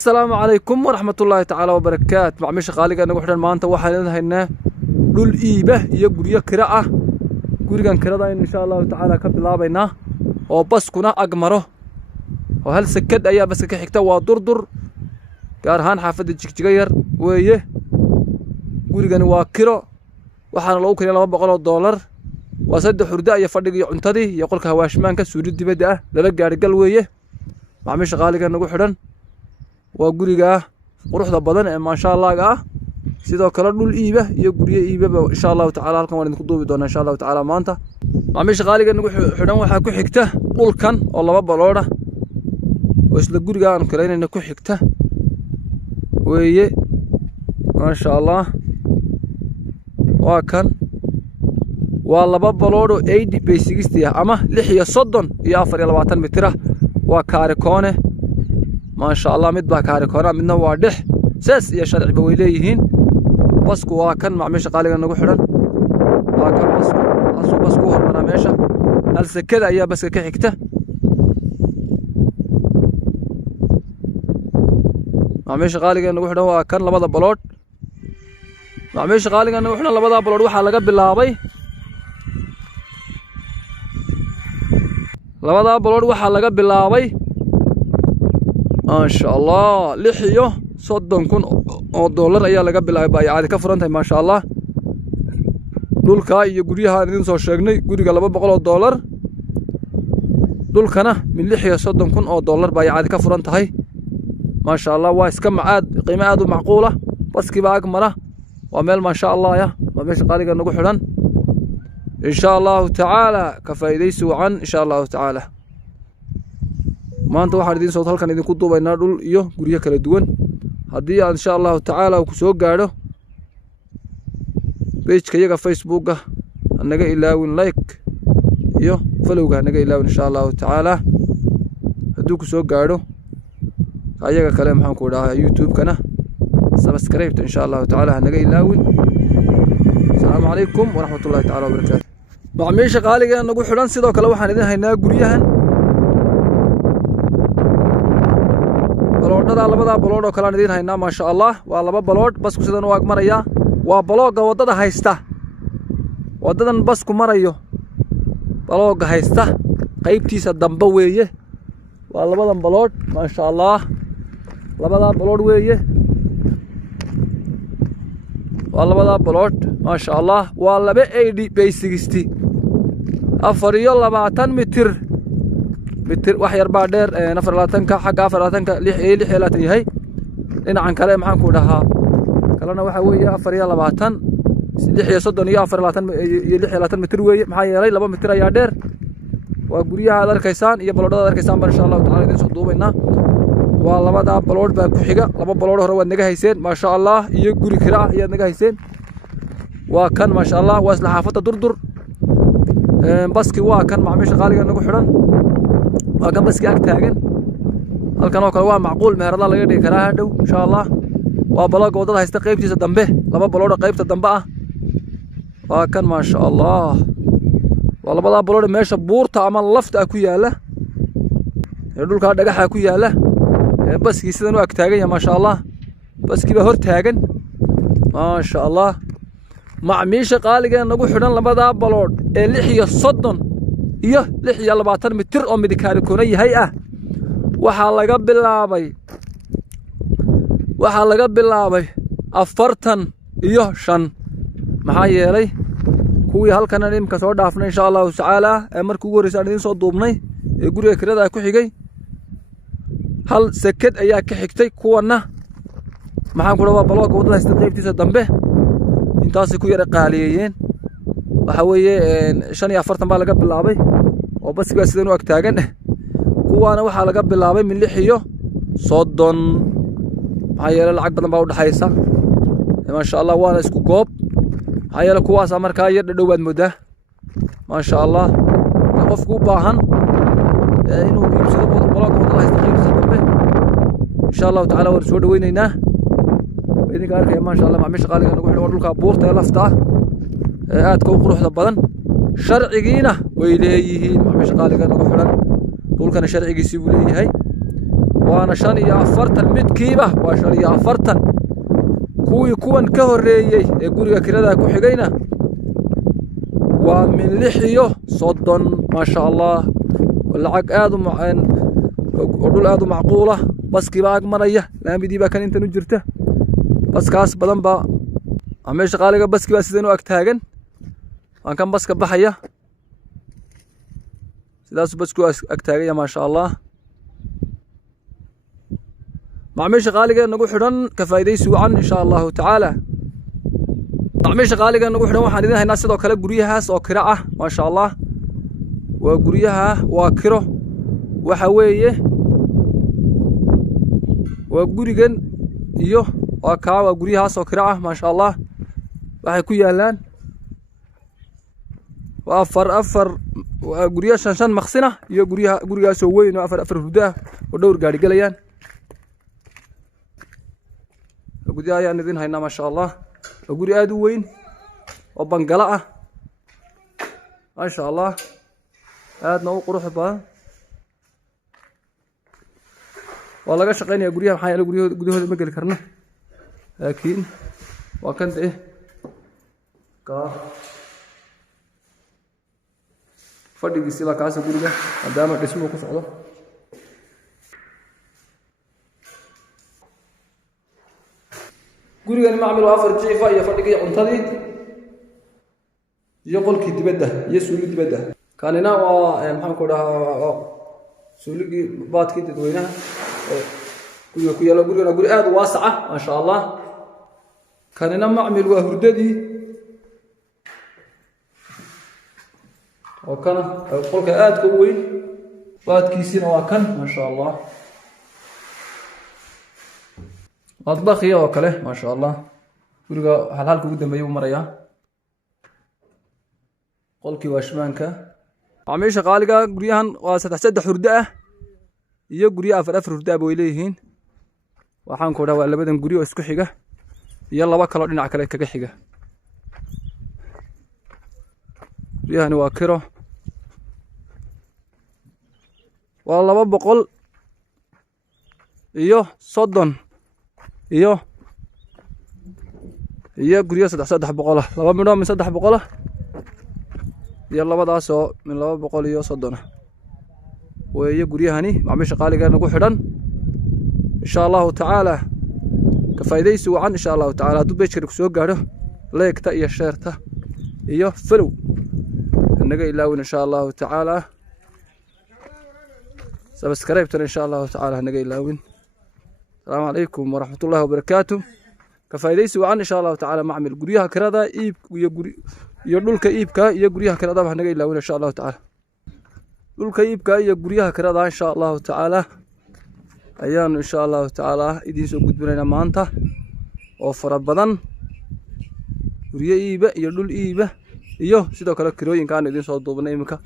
السلام عليكم ورحمة الله تعالى وبركاته. معميش خالق أنا وحنا maanta waxaan leedahay dhul iiba iyo guryo kira ah. Gurigan kirada in insha Allah ta'ala ka bilaabaynaa oo baskuna agmaro oo hal sakad ayaa bas ka xigta waa durdur gaar ahaan xaafadda jigjiga yar weeye. Gurigan waa kiro waxaana lagu kiriyaa $200 waa saddex hurdo iyo fadhiga iyo cuntadii iyo qolka hawaashmaanka suuri dibadda ah laba gaari gal weeye. Macmiish qaaliga nagu xidhan waa guriga quruxda badan ee ma sha Allah ah sidoo kale dhul iiba iyo guryo iiba insha Allah ta'ala halkan waan idinku duubi doonaa insha Allah ta'ala maanta. Macmiish qaaliga nagu xidhan waxa ku xigta dhulkan oo laba balooda oo isla guriga aan kaleynayna ku xigta weeye ma sha Allah. waa kan waa laba baloodo 80 by 60 ama 630 iyo 24 mitir waa kaarikoone ما شاء الله مد بها كاريكونا مدنا واضح ساس يا شرعي بويليهين بسكو واكن مع ميش قالي نغو خيرن واكن بسكو هرمنا ميشا هل سكدا يا بس كحكته مع ميش قالي نغو خيرن واكن لبدا بلود مع ميش قالي نغو خيرن لبدا بلود waxa laga bilaabay labada balood waxa laga bilaabay ما شاء الله لحية صدّن كون $1 أيها لقى بالعباية عادي كفرنتها ما شاء الله دول كاي يقوليها ننسى شغني قولي قلبا $1 دول كنا من لحية صدّن كون $1 باي عادي كفرنتها ما شاء الله وايس كم عاد قيمة عاد معقولة بس كي باق مرة وعمل ما شاء الله يا ما بيش قالي قال نقول إن شاء الله تعالى كفايديس عن إن شاء الله تعالى maanta waxaan idin soo halkan idinku duubaynaa dhul iyo guryo kala duwan hadii aan insha Allah ta'ala ku soo gaadho page-ka yaga Facebook-ga anaga ilaawin like iyo follow-ga anaga ilaawin insha Allah ta'ala haduu ku soo gaadho ayaga kale maxaan ku dhahaa YouTube-kana subscribe insha Allah ta'ala anaga ilaawin. Assalaamu alaykum wa rahmatullahi ta'ala wa barakatuh. Macmiisha qaaliga nagu xidhan sidoo kale waxaan idin haynaa guryahan بلودنا لبدا بلود كلا ندين هينا ما شاء الله والله بلود بس كسدان واق مريا وبلوغ ودada haysta wadadan bas ku marayo baloog haysta qaybtiisa dambe weeye waa labadan balood ma sha Allah labada balood weeye waa labada balood ma sha Allah waa 280 by 60 24 mitir wax yar baa dheer 24 ka xagga 24 6 yahay dhinacan kale maxaan ku dhahaa kalena waxa weeye 24 630 iyo 24 mitir weeye maxaa yeelay 2 mitir ayaa dheer waa guryaha aad arkaysaan iyo baloodada aad arkaysaan insha Allah ta'ala idin soo duubaynaa waa labada balood baa ku xiga laba balood hore waad naga hayseen ma sha Allah iyo guri kira ah ayaad naga hayseen waa kan ma sha Allah waa isla xaafada durdur baski waa kan macmiisha qaaliga nagu xidhan وكان بس كأك تاجن هل كانوا كلوا معقول مهرلا لقى دي كراها دو إن شاء الله وبلاغ وضلها يستقيب تيس الدنبه لما بلور قيب تدنبه وكان ما شاء الله والله بلا بلور ماشى بورتا عمل لفت أكو ياله يقول كار دقة أكو ياله بس يستنوا أك تاجن يا ما شاء الله بس كي بهور تاجن ما شاء الله مع ميشة قال لي نقول حنا لما ذا بلور اللي هي الصدن iyo 26 mitir oo midkaarikoona yahay waxa laga bilaabay 45 maxaa yeelay kuwii halkan nimka soo dhaafnay insha Allah ta'ala ee markii ugu horeysay idin soo duubnay ee guriga kirada ku xigay hal sakad ayaa ka xigtay kuwana maxaan ku dhahaa baloog wadada istiqaybtiisa dambe intaas ku yara qaaliyeen waxa weeye 45 baa laga bilaabay oo bas ka sidoo ag taagan kuwaana waxa laga bilaabay min 630 hay'ad lacag badan baa u dhaxaysa ma sha Allah waana isku goob hay'ad kuwaas markaa yar dhawaad muddo ma sha Allah qofku u baahan inuu iibsado baloog wadada istiqaybtiisa dambe insha Allah ta'ala war soo dhaweynayna idinka arkay ma sha Allah macmiisha qaaliga nagu xidhan dhulka buurta ee lafta aad ka quruxda badan sharcigiina way leeyihiin macmiisha qaaliga nagu xidhan dhulkana sharcigiisii buu leeyahay waana 45 midkiiba waa 45 kuwii kuwan ka horeeyay ee guriga kirada ku xigayna waa min 36 ما شاء الله واللعق آدم معين ودول آدم معقولة بس كيباك مرية لا بدي بقى كان أنت نجرته بس كاس بدن با عميش غالي بس كيبا سيدنا أكتاجن أنا كان بس كبحية سلاس بس كوا أكتاجية ما شاء الله معميش غالي نقول حرن كفايدة سوعا إن شاء الله تعالى معميش غالي نقول حرن واحد هنا الناس ذو كلا جريها سو كراءة ما شاء الله وجريها وكره وحويه وجريجن iyo waa ka waa guriyahaas oo kira ah ma sha Allah waxay ku yaalaan waa afar guriya shan maqsina iyo gurigaas oo weyn oo afar hudaa oo dhowr gaari galayaan guriyaha ayaan idin haynaa ma sha Allah guri aad u weyn oo bangala ah ma sha Allah aadna u qurux badan waa laga shaqeynaya guriyaha maxaa yeelay gudahooda ma gali karno laakiin waa kan ka fadhigiisa la kaasa guriga maadaama dhismo ku socdo gurigan macmil afar jiifa iyo fadhigii cuntadii iyo qolkii dibadda iyo suuli dibadda kanina waa maxaan ku dhahaa suuligi baadkii dadweynaha guriga ku yaala guriga guri aad u waasaca ma sha Allah kanina macmil waa hurdadii oo kana qolka aad ka weyn baadkiisina waa kan ma sha Allah madbakhii oo kale ma sha Allah guriga halka ugu dambeeyay maraya qolkii waashmaanka عميش قالقة قريهن وستحسد حردة iyo guriya afar hurdaa bay leeyihiin waxaan ku dhaw labadan guri oo isku xiga iyo laba kala dhinac kale kaga xiga guriyahani waa kiro waa 200 iyo 30 iyo guriya 300 laba midho min 300 iyo labadaas oo min 230 وهي قريهاني معمش قالي قال نقول حرن إن شاء الله تعالى كفايدة سوعا إن شاء الله تعالى دو بيشكرك سوق قاره لايك تأيي شيرته إيوه فلو النقي إلاوين إن شاء الله تعالى سبسكرايبتنا إن شاء الله تعالى النقي إلاوين السلام عليكم ورحمة الله وبركاته كفايدة سوعا إن شاء الله تعالى معمل قريها كرادا إيب يقولك إيبكا يقريها كرادا النقي إلاوين إن شاء الله تعالى dhulka iibka iyo guriyaha kirada insha Allah ta'ala ayaan insha Allah ta'ala idin soo gudbinayna maanta oo fara badan guriye iiba iyo dhul iiba iyo sidoo kale kirooyinka aan idin soo duubnay imika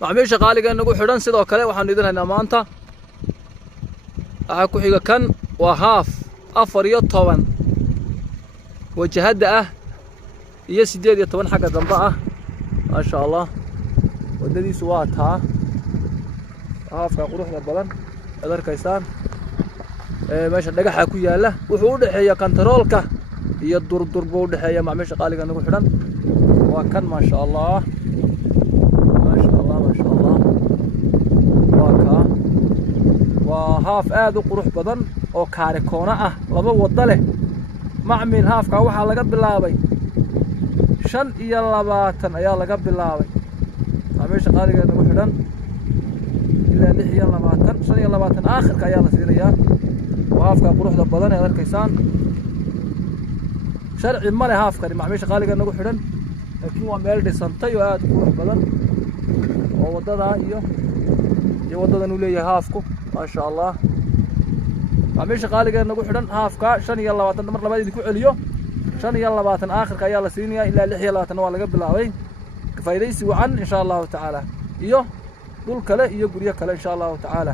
macmiisha qaaliga nagu xidhan sidoo kale waxaan idin haynaa maanta waxa ku xiga kan waa haaf 14 wajahada ah iyo 18 xagga dambe ah ما شاء الله وددي سواتها هافka quruxda badan adar kaysaan meesha dhagaxa ku yaala wuxuu u dhaxeeyaa kantaroolka iyo durdurbo u dhaxeeya macmiisha qaaliga nagu xidhan waa kan ma sha Allah waa haaf aad u qurux badan oo kaare koona ah laba wada leh macmil haafka waxa laga bilaabay 25 ayaa laga bilaabay macmiisha qaaliga nagu xidhan ilaa 26 aakhirka ayaa la siinayaa haafka quruxda badan ee arkaysaan sharci ma leh haafka macmiisha qaaliga nagu xidhan laakiin waa meel dhisantay oo aad qurux badan oo wadada iyo wadadan uu leeyahay haafku ma sha Allah macmiisha qaaliga nagu xidhan haafka 25 mar labaad idinku celiyo 25 آخر كيا الله سينيا إلا 26 waa laga bilaabay ka faa'iideysi wacan insha Allah ta'ala iyo dhul kale iyo guriyo kale insha Allah ta'ala